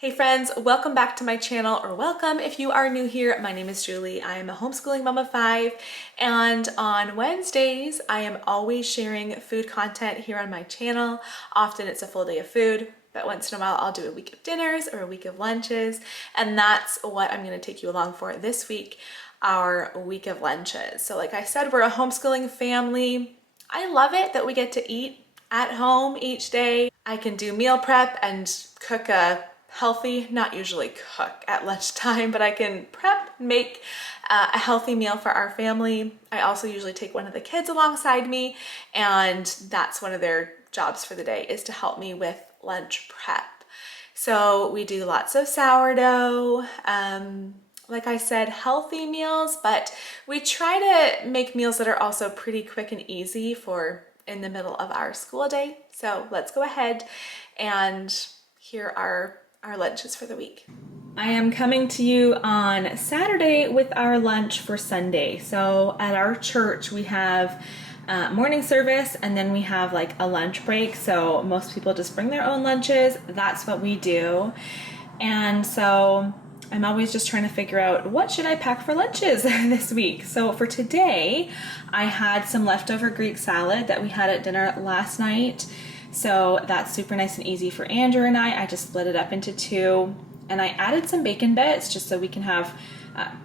Hey friends, welcome back to my channel, or welcome if you are new here. My name is Julie. I am a homeschooling mom of 5, and on Wednesdays I am always sharing food content here on my channel. Often it's a full day of food, but once in a while I'll do a week of dinners or a week of lunches, and that's what I'm going to take you along for this week, our week of lunches. So like I said, we're a homeschooling family. I love it that we get to eat at home each day. I can do meal prep and cook a healthy, not usually cook at lunchtime, but I can prep, make a healthy meal for our family. I also usually take one of the kids alongside me, and that's one of their jobs for the day, is to help me with lunch prep. So we do lots of sourdough, like I said, healthy meals, but we try to make meals that are also pretty quick and easy for in the middle of our school day. So let's go ahead and here are our lunches for the week. I am coming to you on Saturday with our lunch for Sunday. So at our church we have morning service, and then we have like a lunch break. So most people just bring their own lunches. That's what we do. And so I'm always just trying to figure out what should I pack for lunches this week. So for today, I had some leftover Greek salad that we had at dinner last night. So that's super nice and easy for Andrew and I just split it up into 2, and I added some bacon bits just so we can have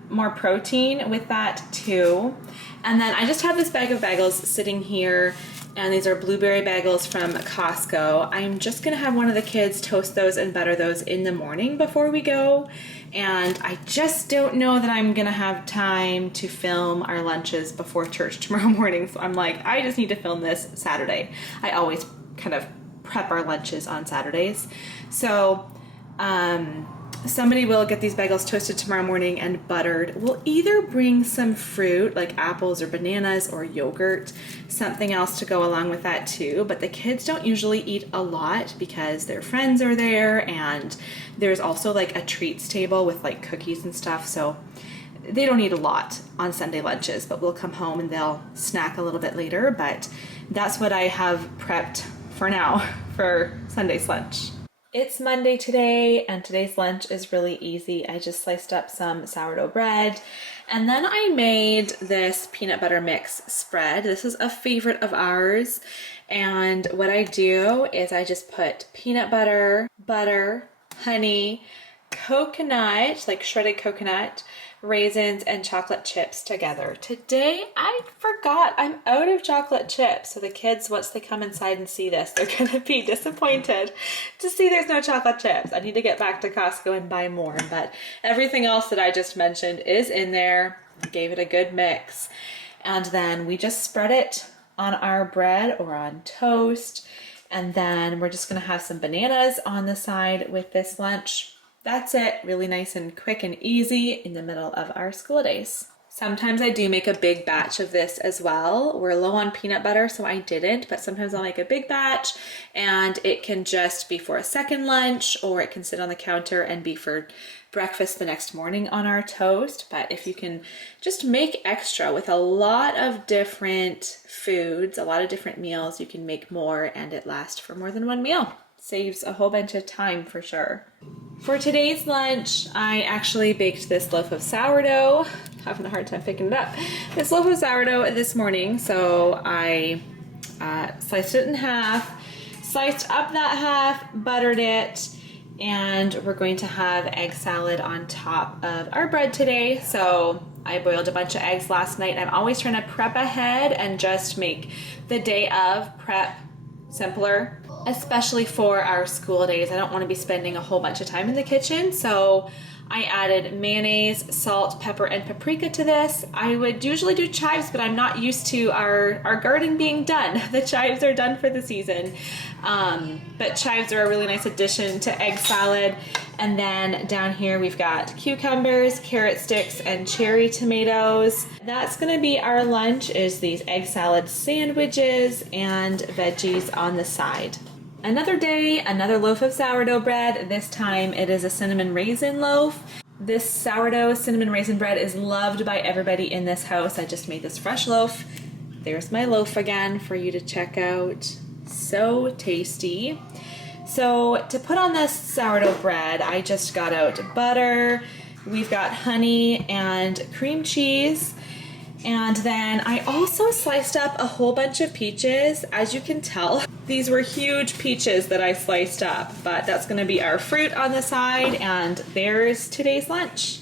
more protein with that too. And then I just have this bag of bagels sitting here, and these are blueberry bagels from Costco. I'm just gonna have one of the kids toast those and butter those in the morning before we go. And I just don't know that I'm gonna have time to film our lunches before church tomorrow morning. So I'm like, I just need to film this Saturday. I always kind of prep our lunches on Saturdays. So somebody will get these bagels toasted tomorrow morning and buttered. We'll either bring some fruit like apples or bananas or yogurt, something else to go along with that too. But the kids don't usually eat a lot because their friends are there, and there's also like a treats table with like cookies and stuff. So they don't eat a lot on Sunday lunches, but we'll come home and they'll snack a little bit later. But that's what I have prepped for now for Sunday's lunch. It's Monday today, and today's lunch is really easy. I just sliced up some sourdough bread, and then I made this peanut butter mix spread. This is a favorite of ours, and what I do is I just put peanut butter, butter, honey, coconut, like shredded coconut, raisins, and chocolate chips together. Today I forgot I'm out of chocolate chips, so the kids, once they come inside and see this, they're gonna be disappointed to see there's no chocolate chips. I need to get back to Costco and buy more, but everything else that I just mentioned is in there. Gave it a good mix, and then we just spread it on our bread or on toast, and then we're just gonna have some bananas on the side with this lunch. That's it, really nice and quick and easy in the middle of our school days. Sometimes I do make a big batch of this as well. We're low on peanut butter, so I didn't, but sometimes I'll make a big batch, and it can just be for a second lunch, or it can sit on the counter and be for breakfast the next morning on our toast. But if you can just make extra with a lot of different foods, a lot of different meals, you can make more and it lasts for more than one meal. Saves a whole bunch of time for sure. For today's lunch, I actually baked this loaf of sourdough. Having a hard time picking it up. This loaf of sourdough this morning, so I sliced it in half, sliced up that half, buttered it, and we're going to have egg salad on top of our bread today. So I boiled a bunch of eggs last night. I'm always trying to prep ahead and just make the day of prep simpler, especially for our school days. I don't want to be spending a whole bunch of time in the kitchen, so I added mayonnaise, salt, pepper, and paprika to this. I would usually do chives, but I'm not used to our garden being done. The chives are done for the season, but chives are a really nice addition to egg salad. And then down here we've got cucumbers, carrot sticks, and cherry tomatoes. That's gonna be our lunch, is these egg salad sandwiches and veggies on the side. Another day, another loaf of sourdough bread. This time it is a cinnamon raisin loaf. This sourdough cinnamon raisin bread is loved by everybody in this house. I just made this fresh loaf. There's my loaf again for you to check out. So tasty. So to put on this sourdough bread, I just got out butter, we've got honey and cream cheese, and then I also sliced up a whole bunch of peaches. As you can tell, these were huge peaches that I sliced up, but that's gonna be our fruit on the side, and there's today's lunch.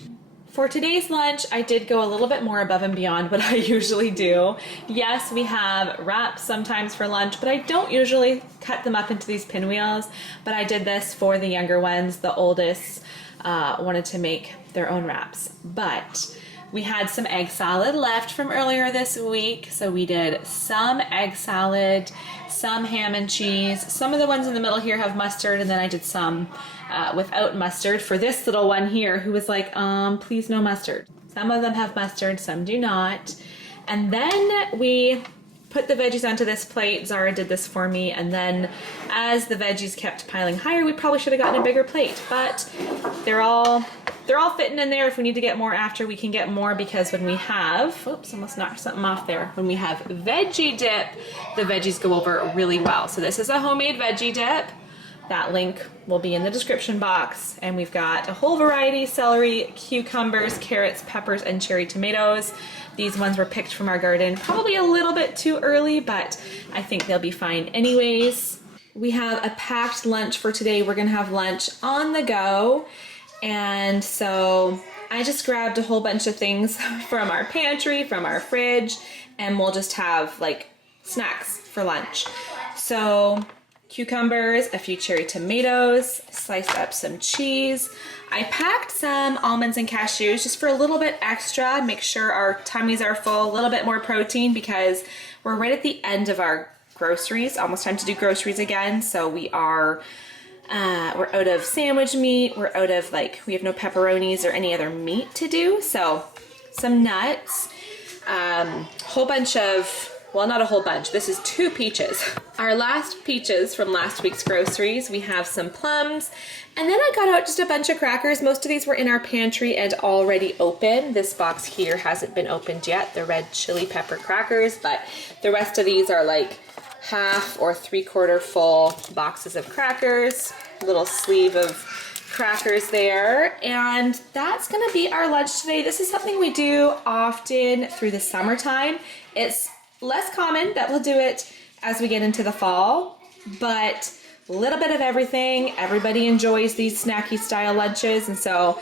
For today's lunch, I did go a little bit more above and beyond what I usually do. Yes, we have wraps sometimes for lunch, but I don't usually cut them up into these pinwheels, but I did this for the younger ones. The oldest wanted to make their own wraps, but we had some egg salad left from earlier this week, so we did some egg salad, some ham and cheese. Some of the ones in the middle here have mustard, and then I did some without mustard for this little one here who was like, please no mustard. Some of them have mustard, some do not. And then we put the veggies onto this plate. Zara did this for me, and then as the veggies kept piling higher, we probably should have gotten a bigger plate, but they're all fitting in there. If we need to get more after, we can get more, because when we have, oops, almost knocked something off there. When we have veggie dip, the veggies go over really well. So this is a homemade veggie dip. That link will be in the description box. And we've got a whole variety: celery, cucumbers, carrots, peppers, and cherry tomatoes. These ones were picked from our garden, probably a little bit too early, but I think they'll be fine anyways. We have a packed lunch for today. We're gonna have lunch on the go. And so I just grabbed a whole bunch of things from our pantry, from our fridge, and we'll just have like snacks for lunch. So cucumbers, a few cherry tomatoes, sliced up some cheese. I packed some almonds and cashews just for a little bit extra, make sure our tummies are full, a little bit more protein, because we're right at the end of our groceries, almost time to do groceries again. So we're out of sandwich meat, we're out of we have no pepperonis or any other meat to do. So some nuts, whole bunch of, well, not a whole bunch, this is 2 peaches. Our last peaches from last week's groceries. We have some plums, and then I got out just a bunch of crackers. Most of these were in our pantry and already open. This box here hasn't been opened yet, the red chili pepper crackers, but the rest of these are like half or 3/4 full boxes of crackers, little sleeve of crackers there, and that's gonna be our lunch today. This is something we do often through the summertime. It's less common that we'll do it as we get into the fall, but a little bit of everything. Everybody enjoys these snacky style lunches, and so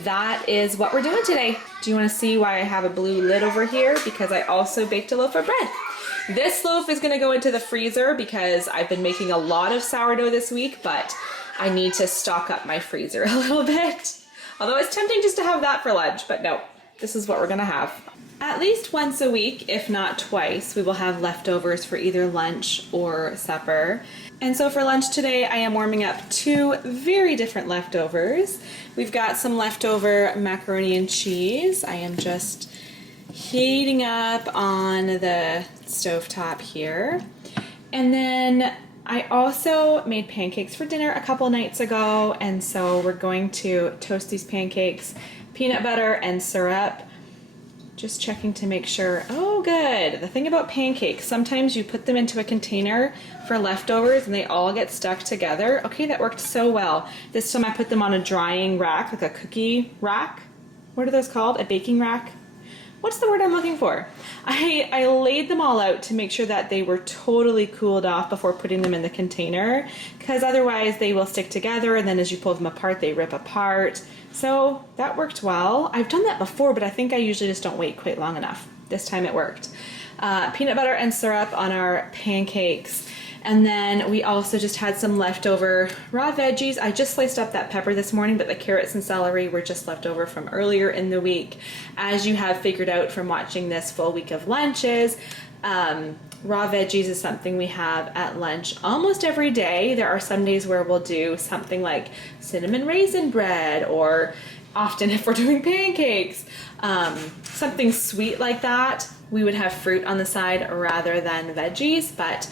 that is what we're doing today. Do you want to see why I have a blue lid over here? Because I also baked a loaf of bread. This loaf is going to go into the freezer because I've been making a lot of sourdough this week, but I need to stock up my freezer a little bit. Although it's tempting just to have that for lunch, but no, this is what we're going to have. At least once a week, if not twice, we will have leftovers for either lunch or supper. And so for lunch today, I am warming up 2 very different leftovers. We've got some leftover macaroni and cheese. I am just heating up on the stovetop here. And then I also made pancakes for dinner a couple nights ago, and so we're going to toast these pancakes, peanut butter and syrup. Just checking to make sure. Oh, good. The thing about pancakes, sometimes you put them into a container for leftovers and they all get stuck together. Okay, that worked so well. This time I put them on a drying rack, like a cookie rack. What are those called? A baking rack? What's the word I'm looking for? I laid them all out to make sure that they were totally cooled off before putting them in the container, because otherwise they will stick together, and then as you pull them apart, they rip apart. So that worked well. I've done that before, but I think I usually just don't wait quite long enough. This time it worked. Peanut butter and syrup on our pancakes. And then we also just had some leftover raw veggies. I just sliced up that pepper this morning, but the carrots and celery were just left over from earlier in the week. As you have figured out from watching this full week of lunches, raw veggies is something we have at lunch almost every day. There are some days where we'll do something like cinnamon raisin bread, or often if we're doing pancakes, something sweet like that. We would have fruit on the side rather than veggies, but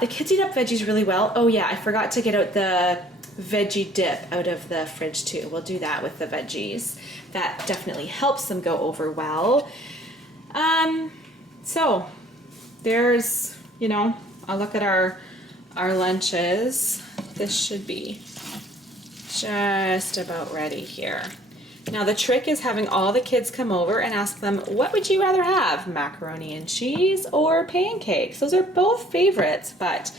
the kids eat up veggies really well. Oh yeah, I forgot to get out the veggie dip out of the fridge too. We'll do that with the veggies. That definitely helps them go over well. So there's, you know, I'll look at our lunches. this should be just about ready here. Now the trick is having all the kids come over and ask them, what would you rather have, macaroni and cheese or pancakes? Those are both favorites, but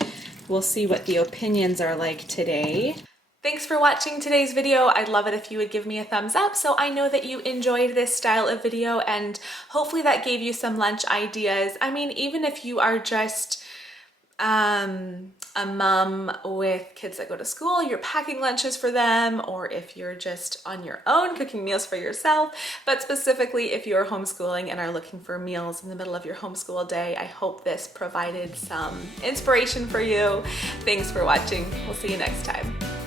we'll see what the opinions are like today. Thanks for watching today's video. I'd love it if you would give me a thumbs up so I know that you enjoyed this style of video, and hopefully that gave you some lunch ideas. I mean, even if you are just a mom with kids that go to school, you're packing lunches for them, or if you're just on your own cooking meals for yourself, but specifically if you're homeschooling and are looking for meals in the middle of your homeschool day, I hope this provided some inspiration for you. Thanks for watching. We'll see you next time.